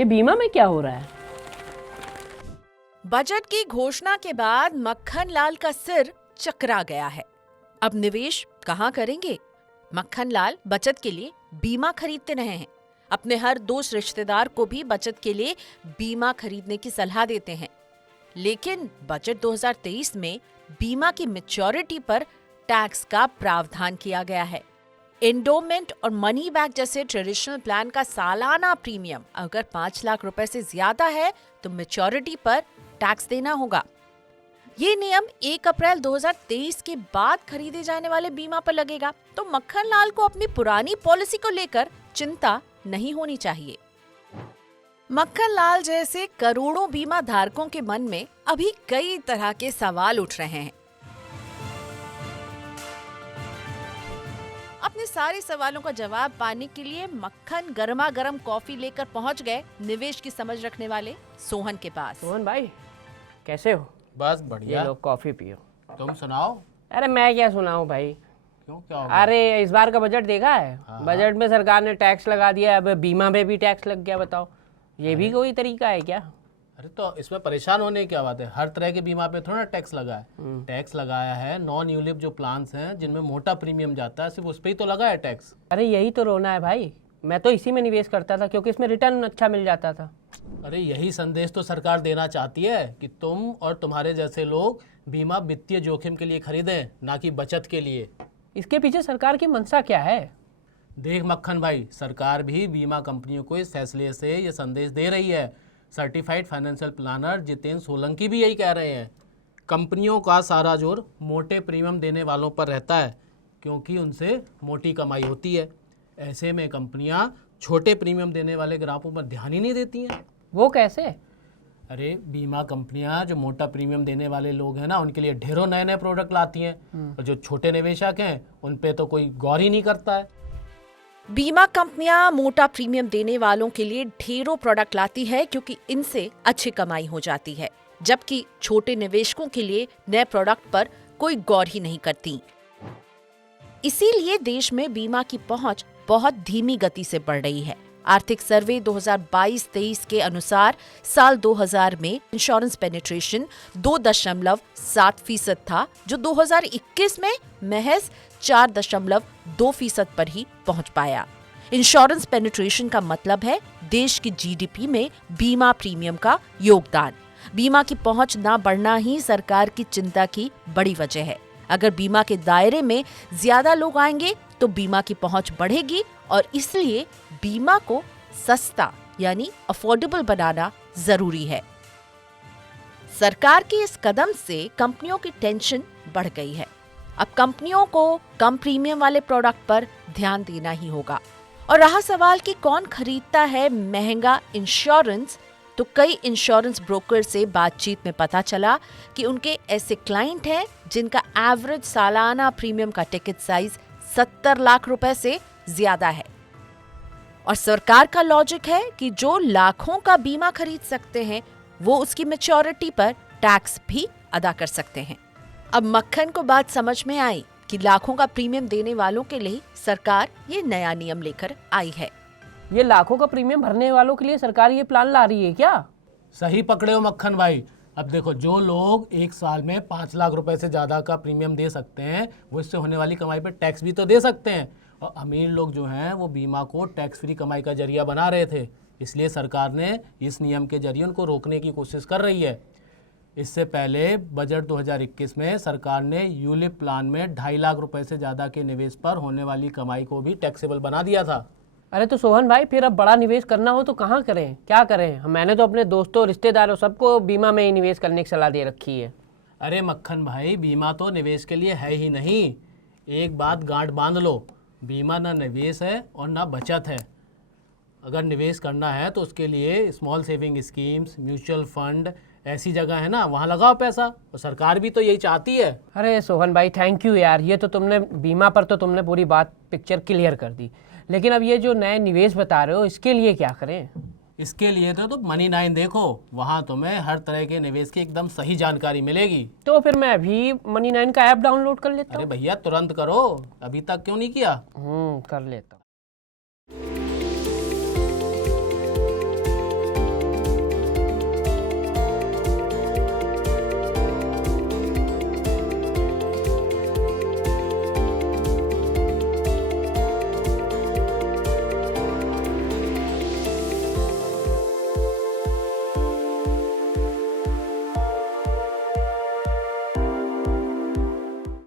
ये बीमा में क्या हो रहा है? बजट की घोषणा के बाद मक्खन लाल का सिर चकरा गया है। अब निवेश कहाँ करेंगे? मक्खन लाल बचत के लिए बीमा खरीदते रहे हैं। अपने हर दोस्त रिश्तेदार को भी बचत के लिए बीमा खरीदने की सलाह देते हैं। लेकिन बजट 2023 में बीमा की मैच्योरिटी पर टैक्स का प्रावधान किया गया है। एंडोमेंट और मनी बैक जैसे ट्रेडिशनल प्लान का सालाना प्रीमियम अगर 5 लाख रुपए से ज्यादा है तो मैच्योरिटी पर टैक्स देना होगा। ये नियम 1 अप्रैल 2023 के बाद खरीदे जाने वाले बीमा पर लगेगा, तो मक्खन लाल को अपनी पुरानी पॉलिसी को लेकर चिंता नहीं होनी चाहिए। मक्खन लाल जैसे करोड़ों बीमा धारकों के मन में अभी कई तरह के सवाल उठ रहे हैं। अपने सारे सवालों का जवाब पाने के लिए मक्खन गर्मा गर्म कॉफी लेकर पहुंच गए निवेश की समझ रखने वाले सोहन के पास। सोहन भाई कैसे हो? बस बढ़िया। ये लो कॉफी पियो। तुम सुनाओ। अरे मैं क्या सुनाऊं भाई। क्यों, क्या हो गया? अरे इस बार का बजट देखा है? हाँ। बजट में सरकार ने टैक्स लगा दिया, अब बीमा में भी टैक्स लग गया। बताओ ये भी कोई तरीका है क्या? अरे तो इसमें परेशान होने की क्या बात है? हर तरह के बीमा पे थोड़ा ना टैक्स लगा है। टैक्स लगाया है नॉन यूलिप जो प्लान्स हैं जिनमें मोटा प्रीमियम जाता है, सिर्फ उस पे ही तो लगा है टैक्स। अरे यही तो रोना है भाई। मैं तो इसी में निवेश करता था क्योंकि इसमें रिटर्न अच्छा मिल जाता था। अरे यही संदेश तो सरकार देना चाहती है कि तुम और तुम्हारे जैसे लोग बीमा वित्तीय जोखिम के लिए खरीदें, ना कि बचत के लिए। इसके पीछे सरकार की मंशा क्या है? देख मक्खन भाई, सरकार भी बीमा कंपनियों को इस फैसले से ये संदेश दे रही है। Certified financial planner Jitendra Solanki भी यही कह रहे हैं। कंपनियों का सारा जोर मोटे प्रीमियम देने वालों पर रहता है क्योंकि उनसे मोटी कमाई होती है। ऐसे में कंपनियां छोटे प्रीमियम देने वाले ग्राहकों पर ध्यान ही नहीं देती हैं। वो कैसे? अरे बीमा कंपनियां जो मोटा प्रीमियम देने वाले लोग हैं ना, उनके लिए ढेरों नए नए प्रोडक्ट लाती हैं और जो छोटे निवेशक हैं उन पे तो कोई गौर ही नहीं करता है। बीमा कंपनियां मोटा प्रीमियम देने वालों के लिए ढेरों प्रोडक्ट लाती है क्योंकि इनसे अच्छी कमाई हो जाती है, जबकि छोटे निवेशकों के लिए नए प्रोडक्ट पर कोई गौर ही नहीं करती। इसीलिए देश में बीमा की पहुंच बहुत धीमी गति से बढ़ रही है। आर्थिक सर्वे 2022-23 के अनुसार साल 2000 में इंश्योरेंस पेनिट्रेशन 2.7% था, जो 2021 में महज 4.2% पर ही पहुंच पाया। इंश्योरेंस पेनिट्रेशन का मतलब है देश की जीडीपी में बीमा प्रीमियम का योगदान। बीमा की पहुंच न बढ़ना ही सरकार की चिंता की बड़ी वजह है। अगर बीमा के दायरे में ज्यादा लोग आएंगे तो बीमा की पहुंच बढ़ेगी और इसलिए बीमा को सस्ता यानी अफोर्डेबल बनाना जरूरी है। सरकार के इस कदम से कंपनियों की टेंशन बढ़ गई है। अब कंपनियों को कम प्रीमियम वाले प्रोडक्ट पर ध्यान देना ही होगा। और रहा सवाल कि कौन खरीदता है महंगा इंश्योरेंस, तो कई इंश्योरेंस ब्रोकर से बातचीत में पता चला कि उनके ऐसे क्लाइंट हैं जिनका एवरेज सालाना प्रीमियम का टिकट साइज 70 लाख रुपए से ज्यादा है। और सरकार का लॉजिक है कि जो लाखों का बीमा खरीद सकते हैं वो उसकी मैच्योरिटी पर टैक्स भी अदा कर सकते हैं। अब मक्खन को बात समझ में आई कि लाखों का प्रीमियम देने वालों के लिए सरकार ये नया नियम लेकर आई है। ये लाखों का प्रीमियम भरने वालों के लिए सरकार ये प्लान ला रही है क्या? सही पकड़े हो मक्खन भाई। अब देखो, जो लोग एक साल में 5 लाख रुपए से ज़्यादा का प्रीमियम दे सकते हैं वो इससे होने वाली कमाई पर टैक्स भी तो दे सकते हैं। और अमीर लोग जो हैं वो बीमा को टैक्स फ्री कमाई का जरिया बना रहे थे, इसलिए सरकार ने इस नियम के जरिए उनको रोकने की कोशिश कर रही है। इससे पहले बजट 2021 में सरकार ने यूलिप प्लान में 2.5 लाख रुपए से ज़्यादा के निवेश पर होने वाली कमाई को भी टैक्सेबल बना दिया था। अरे तो सोहन भाई फिर अब बड़ा निवेश करना हो तो कहाँ करें, क्या करें? मैंने तो अपने दोस्तों रिश्तेदारों सबको बीमा में ही निवेश करने की सलाह दे रखी है। अरे मक्खन भाई, बीमा तो निवेश के लिए है ही नहीं। एक बात गांठ बांध लो, बीमा ना निवेश है और ना बचत है। अगर निवेश करना है तो उसके लिए small saving schemes, mutual fund ऐसी जगह है ना, वहाँ लगाओ पैसा। और सरकार भी तो यही चाहती है। अरे सोहन भाई थैंक यू यार, ये तो तुमने बीमा पर तो तुमने पूरी बात पिक्चर क्लियर कर दी। लेकिन अब ये जो नए निवेश बता रहे हो इसके लिए क्या करें? इसके लिए तो Money9 देखो, वहाँ तुम्हें हर तरह के निवेश की एकदम सही जानकारी मिलेगी। तो फिर मैं अभी Money9 का ऐप डाउनलोड कर लेता हूँ। अरे भैया तुरंत करो, अभी तक क्यों नहीं किया? कर लेता हूँ।